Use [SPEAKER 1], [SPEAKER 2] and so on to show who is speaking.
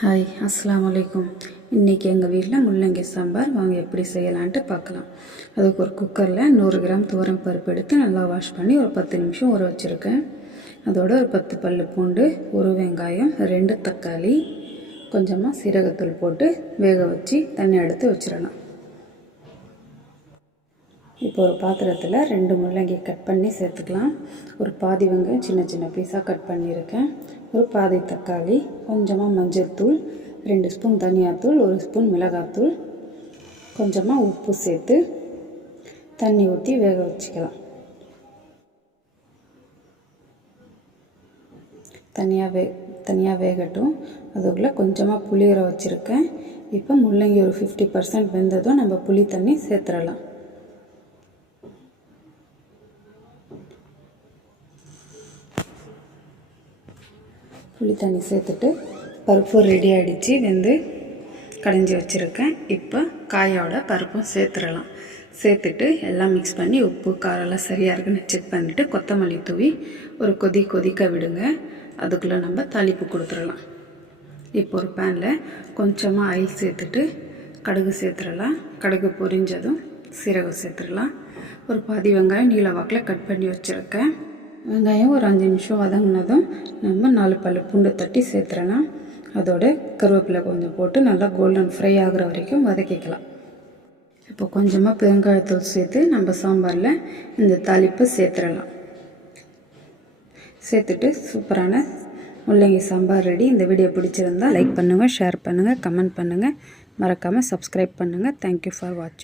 [SPEAKER 1] Hi அஸ்லாம் அலைக்கும் இன்றைக்கி எங்கள் வீட்டில் முள்ளங்கி சாம்பார். வாங்க எப்படி செய்யலான்ட்டு பார்க்கலாம் அதுக்கு ஒரு குக்கரில் நூறு கிராம் துவரம் பருப்பு எடுத்து நல்லா வாஷ் பண்ணி ஒரு பத்து நிமிஷம் ஊற வச்சுருக்கேன். அதோட ஒரு பத்து பல் பூண்டு ஒரு வெங்காயம் ரெண்டு தக்காளி கொஞ்சமாக சீரகத்தூள் போட்டு வேக வச்சு தண்ணி எடுத்து வச்சிடலாம் இப்போ ஒரு பாத்திரத்தில் ரெண்டு முள்ளங்கி கட் பண்ணி சேர்த்துக்கலாம். ஒரு பாதி வெங்காயம் சின்ன சின்ன பீஸாக கட் பண்ணியிருக்கேன். ஒரு பாதி தக்காளி கொஞ்சமாக மஞ்சள் தூள் ரெண்டு ஸ்பூன் தனியாத்தூள் ஒரு ஸ்பூன் மிளகாத்தூள் கொஞ்சமாக உப்பு சேர்த்து தண்ணி ஊற்றி வேக வச்சுக்கலாம். தனியாக வே தனியாக வேகட்டும். அதுக்குள்ளே கொஞ்சமாக புளி வச்சுருக்கேன். இப்போ முள்ளங்கி ஒரு ஃபிஃப்டி பர்சன்ட் வெந்ததும் நம்ம புளி தண்ணி சேர்த்துடலாம். புளி தண்ணி சேர்த்துட்டு பருப்பு ரெடி ஆகிடுச்சு வெந்து கடைஞ்சி வச்சுருக்கேன். இப்போ காயோட பருப்பும் சேர்த்துடலாம். சேர்த்துட்டு எல்லாம் மிக்ஸ் பண்ணி உப்பு காரெல்லாம் சரியாக இருக்குன்னு செக் பண்ணிவிட்டு கொத்தமல்லி தூவி ஒரு கொதி கொதிக்க விடுங்க. அதுக்குள்ளே நம்ம தாளிப்பு கொடுத்துடலாம். இப்போ ஒரு பேனில் கொஞ்சமாக ஆயில் சேர்த்துட்டு கடுகு சேர்த்துடலாம். கடுகு பொரிஞ்சதும் சீரகம் சேர்த்துடலாம். ஒரு பாதி வெங்காயம் நீல வாக்கில் கட் பண்ணி வச்சுருக்கேன். வெங்காயம் ஒரு அஞ்சு நிமிஷம் வதங்கினதும் நம்ம நாலு பல்லு பூண்டு தட்டி சேர்த்துடலாம் அதோட கருவேப்பிலை கொஞ்சம் போட்டு நல்லா கோல்டன் ஃப்ரை ஆகுற வரைக்கும் வதக்கிக்கலாம். இப்போ கொஞ்சமாக பெருங்காயத்தூள் சேர்த்து நம்ம சாம்பாரில் இந்த தாளிப்பு சேர்த்துடலாம் சேர்த்துட்டு சூப்பரான முள்ளங்கி சாம்பார் ரெடி. இந்த வீடியோ பிடிச்சிருந்தா லைக் பண்ணுங்கள் ஷேர் பண்ணுங்கள் கமெண்ட் பண்ணுங்கள் மறக்காமல் சப்ஸ்கிரைப் பண்ணுங்கள் தேங்க்யூ ஃபார் வாட்சிங்